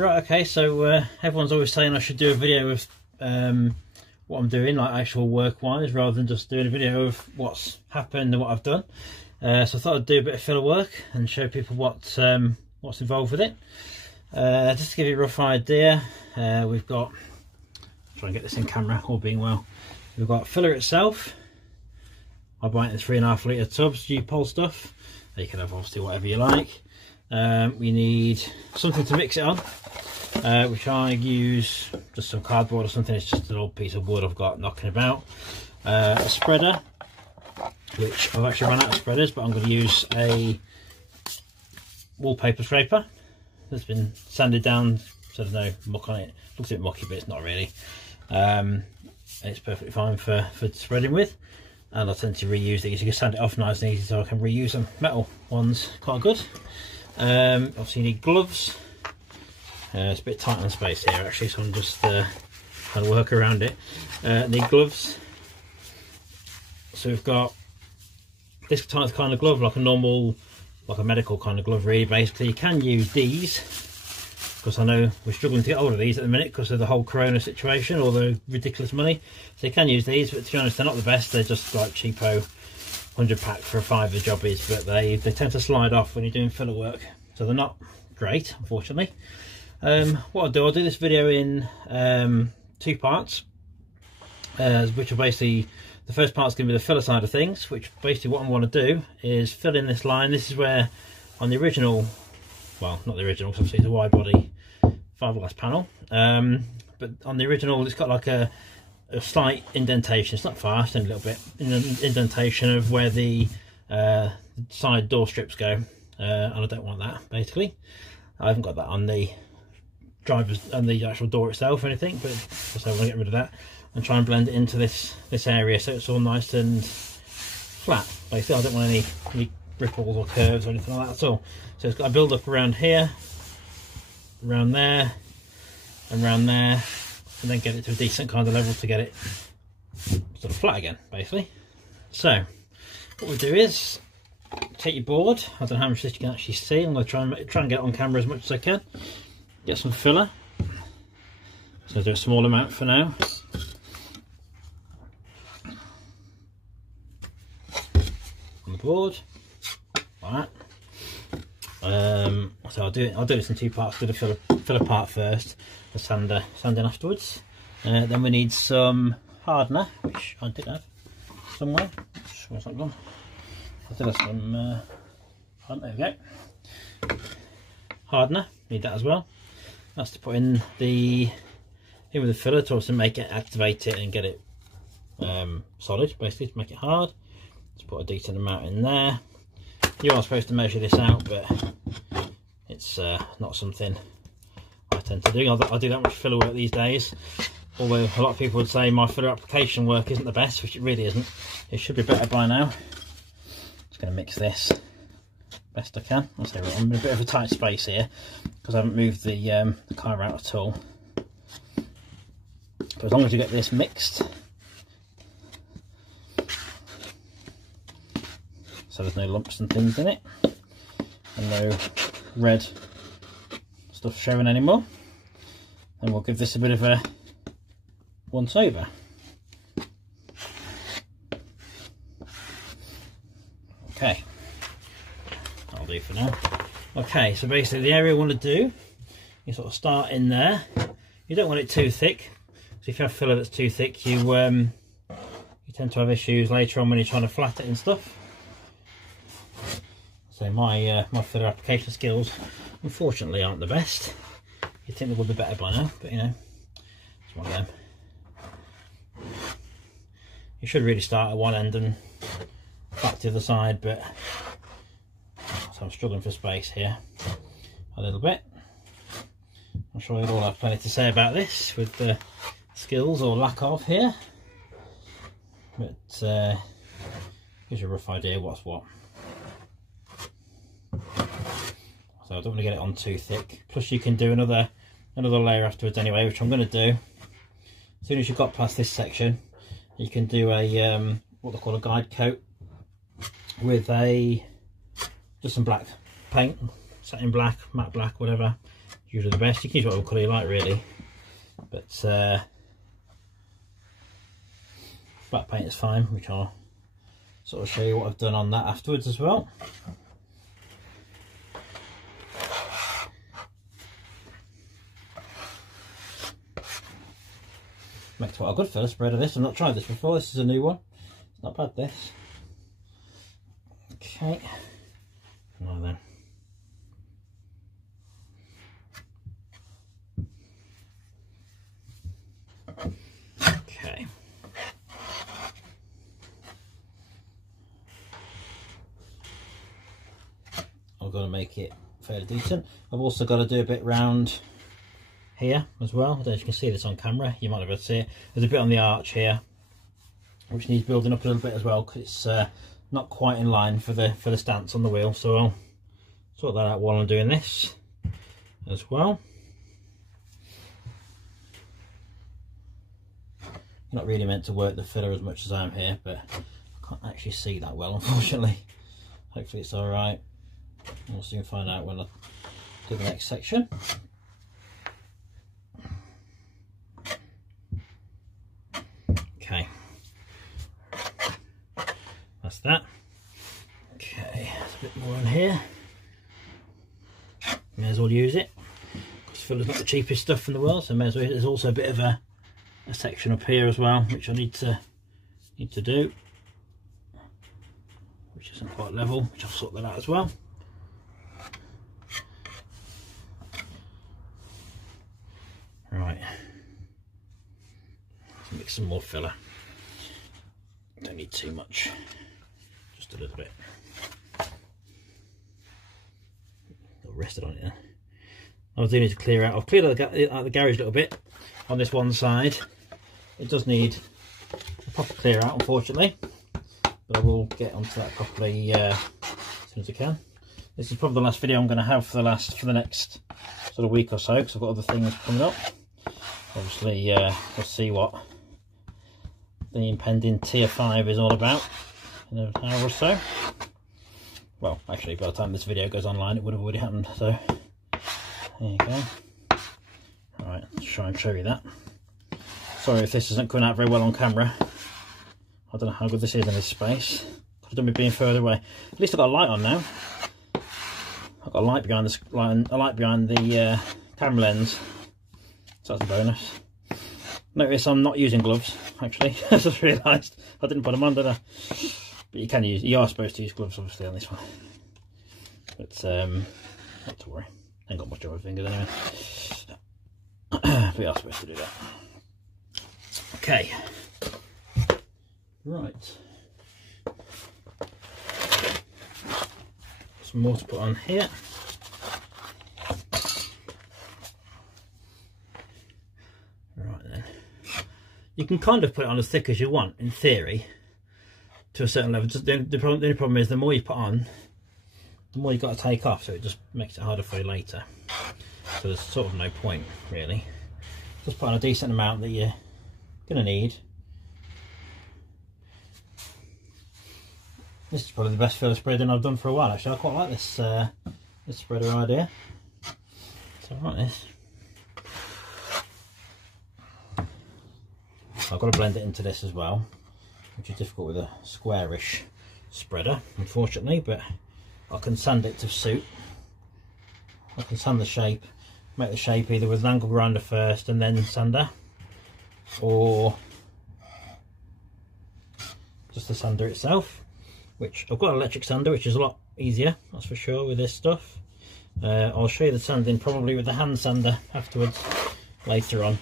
Right, okay, so everyone's always saying I should do a video of what I'm doing, like actual work-wise, rather than just doing a video of what's happened and what I've done. So I thought I'd do a bit of filler work and show people what's involved with it. Just to give you a rough idea, we've got, try and get this in camera, all being well, we've got filler itself. I buy it in 3.5 litre tubs, U-Pole stuff. You can have obviously whatever you like. We need something to mix it on, which I use just some cardboard or something. It's just an old piece of wood I've got knocking about. A spreader, which I've actually run out of spreaders, but I'm going to use a wallpaper scraper that's been sanded down so there's no muck on it. Looks a bit mucky, but it's not really. It's perfectly fine for spreading with, and I tend to reuse these. You can sand it off nice and easy, so I can reuse them. Metal ones quite good. Obviously you need gloves. It's a bit tight on space here actually, so I'm just trying to work around it. Need gloves. So we've got this type kind of glove, like a normal, like a medical kind of glove really. Basically you can use these, because I know we're struggling to get hold of these at the minute because of the whole corona situation, all the ridiculous money. So you can use these, but to be honest they're not the best. They're just like cheapo 100 pack for a £5 jobbies, but they tend to slide off when you're doing filler work, so they're not great, unfortunately. What I'll do this video in 2 parts, which are basically, the first part's going to be the filler side of things, which basically what I want to do is fill in this line. This is where on the original, well not the original because obviously it's a wide body fiberglass panel, but on the original it's got like a slight indentation. It's not far, it's only a little bit indentation of where the side door strips go, and I don't want that. Basically I haven't got that on the driver's and the actual door itself or anything, but so I want to get rid of that and try and blend it into this area so it's all nice and flat. Basically I don't want any ripples or curves or anything like that at all. So it's got to build up around here, around there and around there, and then get it to a decent kind of level to get it sort of flat again, basically. So what we do is take your board. I don't know how much this you can actually see. I'm going to try and get it on camera as much as I can. Get some filler. So I'll do a small amount for now. On the board, like that. So I'll do this in 2 parts. Do the filler part first, the sanding afterwards. Then we need some hardener, which I did have somewhere. Where's that gone? I did have some. There we go. Hardener, need that as well. That's to put in with the filler to also make it, activate it, and get it solid, basically to make it hard. Let's put a decent amount in there. You are supposed to measure this out, but it's not something I tend to do. I do that much filler work these days, although a lot of people would say my filler application work isn't the best, which it really isn't. It should be better by now. Just going to mix this best I can. I'm in a bit of a tight space here because I haven't moved the car out at all. But as long as you get this mixed, so there's no lumps and things in it, and no red stuff showing anymore, then we'll give this a bit of a once over. Okay, that'll do for now. Okay, so basically the area I want to do, you sort of start in there. You don't want it too thick, so if you have filler that's too thick, you tend to have issues later on when you're trying to flat it and stuff. So my filler application skills unfortunately aren't the best. You'd think they would be better by now, but you know, it's one of them. You should really start at one end and back to the other side, but so I'm struggling for space here a little bit. I'm sure you'll all have plenty to say about this with the skills or lack of here, but gives you a rough idea what's what. So I don't want to get it on too thick. Plus you can do another layer afterwards anyway, which I'm going to do. As soon as you've got past this section, you can do a what they call a guide coat with just some black paint, satin black, matte black, whatever. usually the best. You can use whatever colour you like really, but black paint is fine, which I'll sort of show you what I've done on that afterwards as well. Makes quite a good filler spread of this. I've not tried this before, this is a new one. It's not bad, this. Okay, now then. Okay. I've got to make it fairly decent. I've also got to do a bit round here as well. I don't know if you can see this on camera, you might not be able to see it. There's a bit on the arch here which needs building up a little bit as well, because it's not quite in line for the stance on the wheel, so I'll sort that out while I'm doing this as well. I'm not really meant to work the filler as much as I am here, but I can't actually see that well, unfortunately. Hopefully it's alright. We'll soon find out when I do the next section. Okay, that's that. Okay, there's a bit more in here. May as well use it, because filler's not the cheapest stuff in the world, so may as well. There's also a bit of a section up here as well, which I need to do, which isn't quite level, which I'll sort that out as well. Right, let's mix some more filler. Don't need too much, just a little bit. Got rested on it then. I do need to clear out. I've cleared out the garage a little bit on this one side. It does need a proper clear out, unfortunately, but I will get onto that properly as soon as I can. This is probably the last video I'm going to have for the next sort of week or so, because I've got other things coming up. Obviously, we'll see what the impending tier 5 is all about in an hour or so. Well, actually, by the time this video goes online, it would have already happened. So there you go. All right, let's try and show you that. Sorry if this isn't coming out very well on camera. I don't know how good this is in this space. Could have done with being further away. At least I've got a light on now. I've got a light behind the camera lens, so that's a bonus. Notice I'm not using gloves, actually. I just realised I didn't put them on, did I? But you are supposed to use gloves, obviously, on this one. But not to worry. Ain't got much over fingers anyway. But you are supposed to do that. Okay. Right. Some more to put on here. Right then. You can kind of put it on as thick as you want, in theory, to a certain level. Just the only problem is the more you put on, the more you've got to take off, so it just makes it harder for you later. So there's sort of no point, really. Just put on a decent amount that you're going to need. This is probably the best filler spreading I've done for a while, actually. I quite like this this spreader idea. It's alright, this. I've got to blend it into this as well, which is difficult with a squarish spreader, unfortunately, but I can sand it to suit. I can sand the shape, make the shape either with an angle grinder first and then sander, or just the sander itself, which I've got an electric sander, which is a lot easier, that's for sure, with this stuff. I'll show you the sanding probably with the hand sander afterwards, later on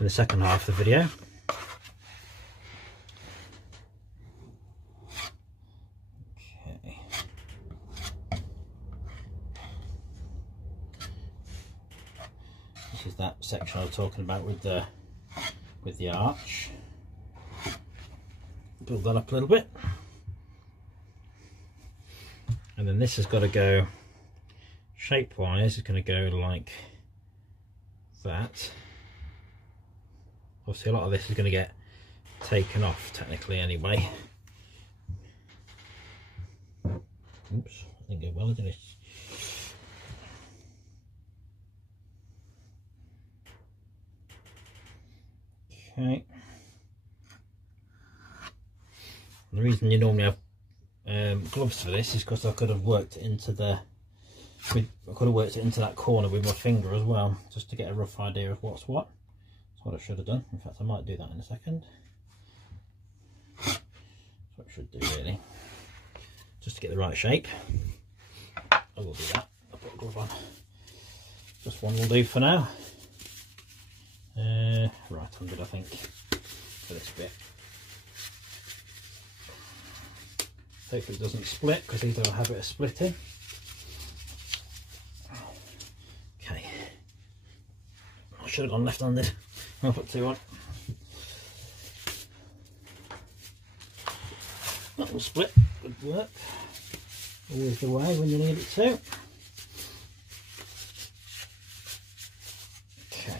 in the second half of the video. Okay. This is that section I was talking about with the arch. Build that up a little bit. And then this has got to go, shape wise, it's going to go like that. Obviously a lot of this is going to get taken off technically anyway. Oops, I didn't go well, did it? Okay. The reason you normally have gloves for this is because I could have worked it into that corner with my finger as well, just to get a rough idea of what's what. That's what I should have done. In fact, I might do that in a second. That's what I should do, really, just to get the right shape. I will do that. I'll put a glove on. Just one will do for now. Right-handed, I think, for this bit. Hopefully it doesn't split, because these have a habit of splitting. Okay. I should have gone left-handed. I'll put two on. That will split. Good work. Always the way when you need it to. Okay.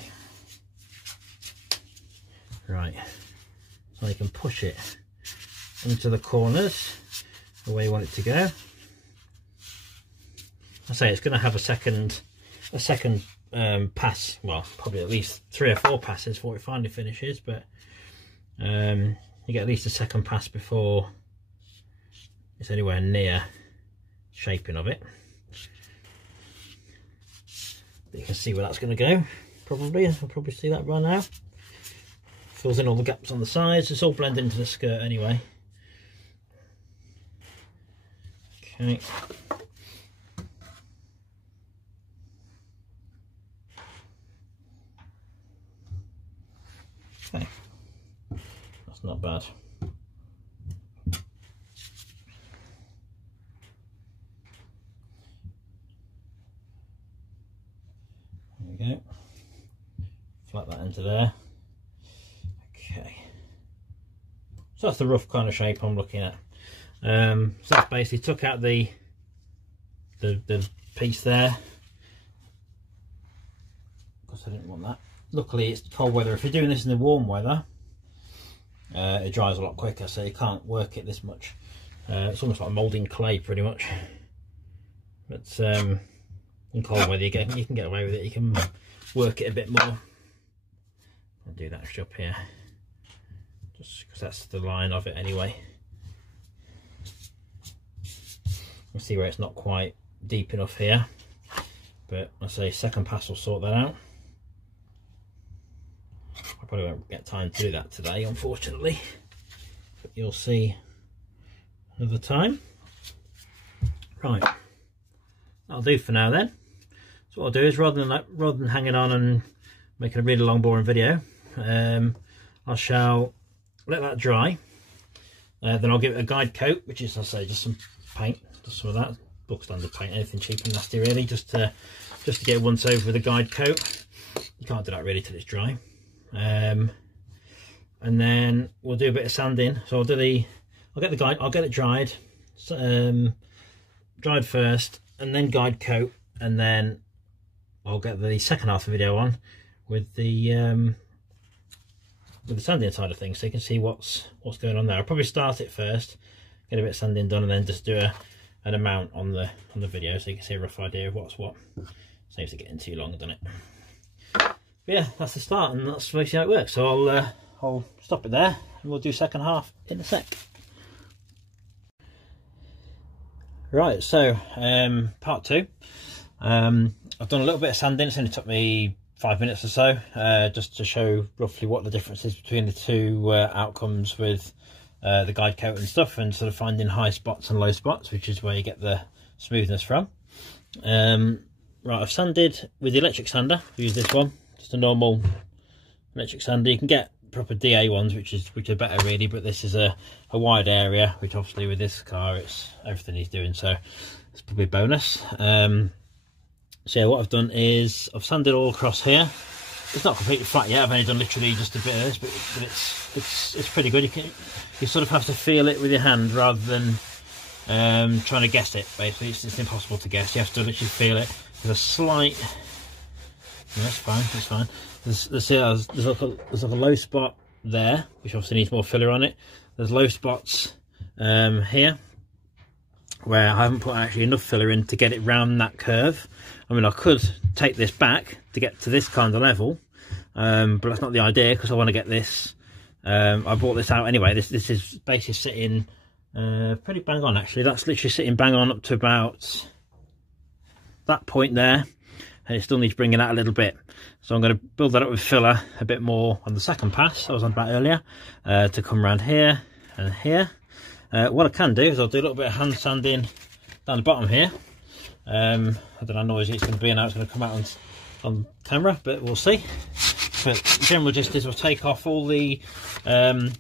Right. So you can push it into the corners the way you want it to go. I say it's going to have a second pass, well, probably at least 3 or 4 passes before it finally finishes, but you get at least a second pass before it's anywhere near shaping of it. But you can see where that's going to go, probably. You'll probably see that right now. Fills in all the gaps on the sides. It's all blended into the skirt anyway. Okay. Okay. That's not bad. There we go. Flat that into there. Okay. So that's the rough kind of shape I'm looking at. So that's basically took out the piece there, because I didn't want that. Luckily it's cold weather. If you're doing this in the warm weather, it dries a lot quicker, so you can't work it this much. It's almost like moulding clay pretty much. But in cold weather you can get away with it. You can work it a bit more. I'll do that extra up here, just because that's the line of it anyway. You'll see where it's not quite deep enough here, but I say second pass will sort that out. I probably won't get time to do that today, unfortunately, but you'll see another time. Right, that'll do for now then. So what I'll do is, rather than hanging on and making a really long boring video, I shall let that dry. Then I'll give it a guide coat, which is, I'll say, just some paint. Just some of that book standard paint, anything cheap and nasty really, just to get it once over with a guide coat. You can't do that really till it's dry. And then we'll do a bit of sanding. So I'll get it dried, dried first, and then guide coat, and then I'll get the second half of the video on with the sanding side of things, so you can see what's going on there. I'll probably start it first, get a bit of sanding done, and then just do an amount on the video, so you can see a rough idea of what's what. Saves it getting too long, doesn't it? But yeah, that's the start, and that's basically how it works. So I'll stop it there, and we'll do second half in a sec. Right, so part 2. I've done a little bit of sanding. It's only took me 5 minutes or so, just to show roughly what the difference is between the two outcomes with the guide coat and stuff, and sort of finding high spots and low spots, which is where you get the smoothness from. Right, I've sanded with the electric sander. I've used this one, just a normal electric sander. You can get proper DA ones, which are better really, but this is a wide area, which obviously with this car it's everything he's doing, so it's probably a bonus. So yeah, what I've done is I've sanded all across here. It's not completely flat yet. I've only done literally just a bit of this, but it's pretty good. You sort of have to feel it with your hand rather than trying to guess it. Basically, it's impossible to guess. You have to literally feel it. There's a slight. No, that's fine. That's fine. There's like a low spot there, which obviously needs more filler on it. There's low spots here where I haven't put actually enough filler in to get it round that curve. I mean, I could take this back to get to this kind of level, but that's not the idea, because I want to get this. I brought this out anyway. This is basically sitting pretty bang on, actually. That's literally sitting bang on up to about that point there, and it still needs bringing out a little bit. So I'm going to build that up with filler a bit more on the second pass I was on about earlier, to come around here and here. What I can do is I'll do a little bit of hand sanding down the bottom here. I don't know how noisy it's going to be and how it's going to come out on camera, but we'll see. But the general gist is we'll take off all the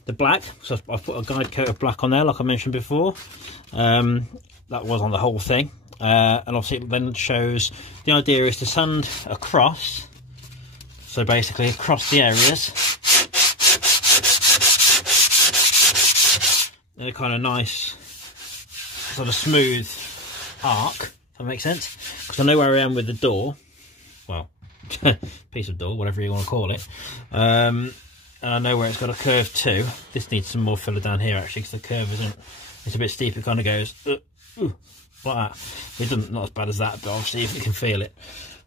black. So I've put a guide coat of black on there, like I mentioned before. That was on the whole thing. And obviously it then shows, the idea is to sand across, so basically across the areas, in a kind of nice sort of smooth arc, if that makes sense, because I know where I am with the door, well, piece of door, whatever you want to call it, and I know where it's got a curve too. This needs some more filler down here actually, because the curve isn't, it's a bit steep, it kind of goes like that. It doesn't, not as bad as that, but obviously you can feel it.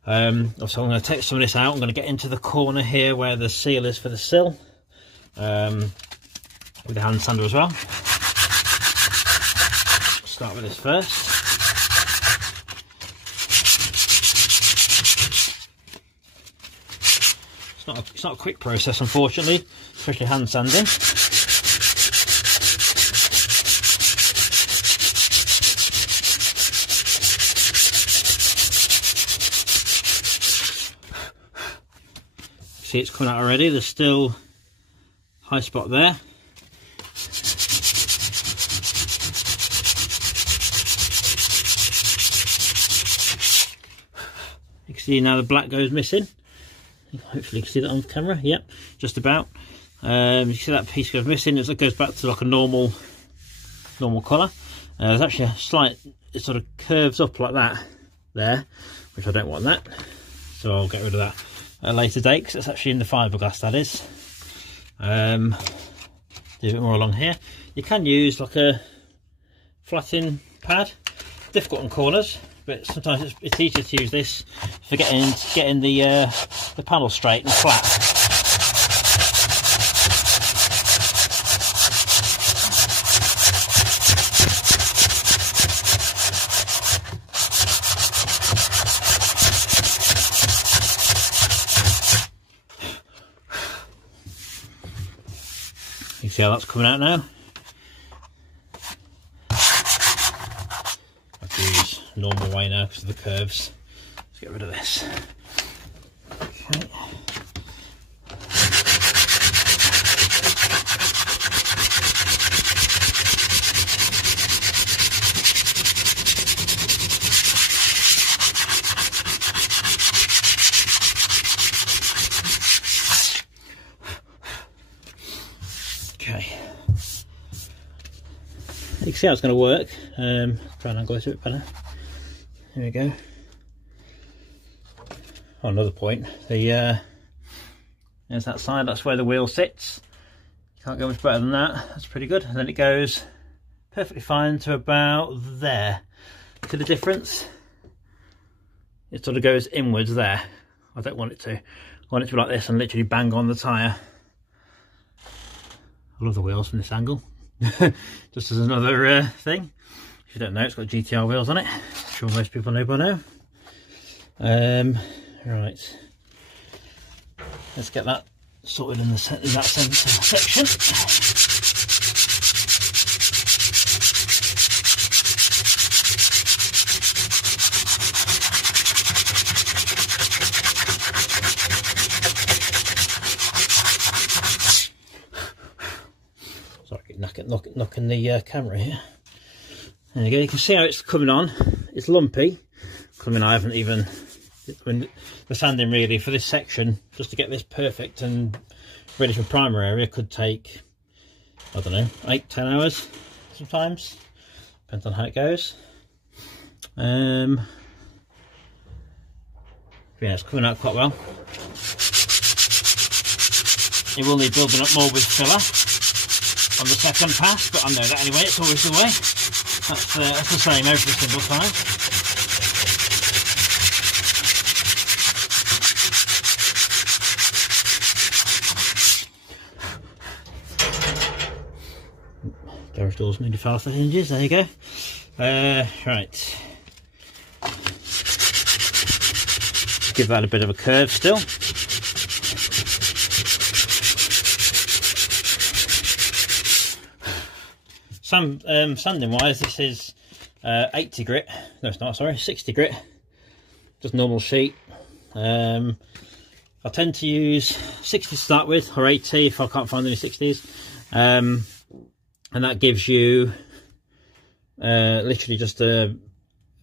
So I'm going to take some of this out. I'm going to get into the corner here where the seal is for the sill, with the hand sander as well. Start with this first. It's not a quick process, unfortunately, especially hand sanding. See, it's coming out already. There's still high spot there. You can see now the black goes missing. Hopefully you can see that on camera. Yep, just about. You can see that piece goes missing. It goes back to like a normal colour. There's actually a slight, it sort of curves up like that there, which I don't want that, so I'll get rid of that at a later date, because it's actually in the fiberglass, that is. Do a bit more along here. You can use like a flattening pad, difficult on corners, but sometimes it's easier to use this for getting the panel straight and flat. You see how that's coming out now? I have to use normal way now because of the curves. Let's get rid of this. Okay. Okay, you can see how it's going to work. Try and angle this a bit better. There we go. Oh, another point. There's that side. That's where the wheel sits. You can't go much better than that. That's pretty good. And then it goes perfectly fine to about there. See the difference? It sort of goes inwards there. I don't want it to. I want it to be like this and literally bang on the tyre. I love the wheels from this angle. Just as another thing, if you don't know, it's got GTR wheels on it. I'm sure most people know by now. Right, let's get that sorted in that centre section. Knocking the camera here. There you go. You can see how it's coming on. It's lumpy. I mean, I haven't even. The sanding really for this section, just to get this perfect and ready for primer area, could take, I don't know, 8-10 hours sometimes. Depends on how it goes. Yeah, it's coming out quite well. It will need building up more with filler on the second pass, but I know that anyway, it's always the way. That's the same every single time. Garage doors made faster hinges, there you go. Right. Give that a bit of a curve still. Sanding wise, this is 80 grit. No, it's not, sorry, 60 grit. Just normal sheet. I tend to use 60 to start with, or 80 if I can't find any 60s. And that gives you literally just a,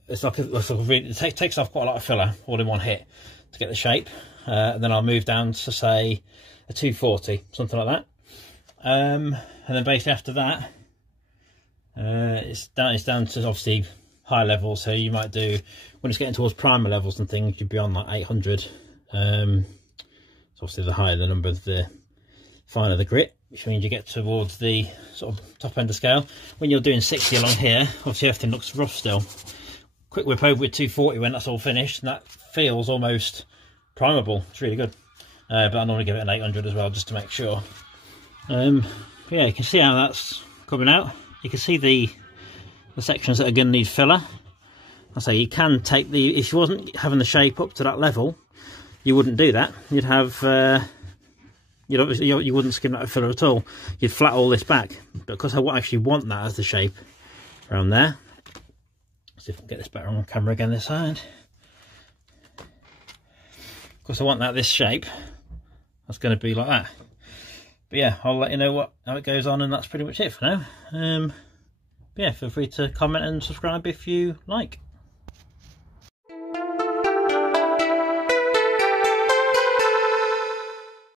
it takes off quite a lot of filler all in one hit to get the shape. And then I'll move down to say a 240, something like that. And then basically after that, it's down to obviously high levels. So you might do, when it's getting towards primer levels and things, you'd be on like 800. So obviously the higher the number, the finer the grit, which means you get towards the sort of top end of scale. When you're doing 60 along here, obviously everything looks rough still. Quick whip over with 240 when that's all finished, and that feels almost primable. It's really good. But I normally give it an 800 as well, just to make sure. But yeah, you can see how that's coming out. You can see the sections that are going to need filler. I say you can take the, if you wasn't having the shape up to that level, you wouldn't do that. You'd have, you'd obviously, you wouldn't skim that filler at all. You'd flat all this back. But because I actually want that as the shape around there. See if I can get this better on camera again this side. Of course I want that this shape. That's going to be like that. But yeah, I'll let you know how it goes on, and that's pretty much it for now. But yeah, feel free to comment and subscribe if you like.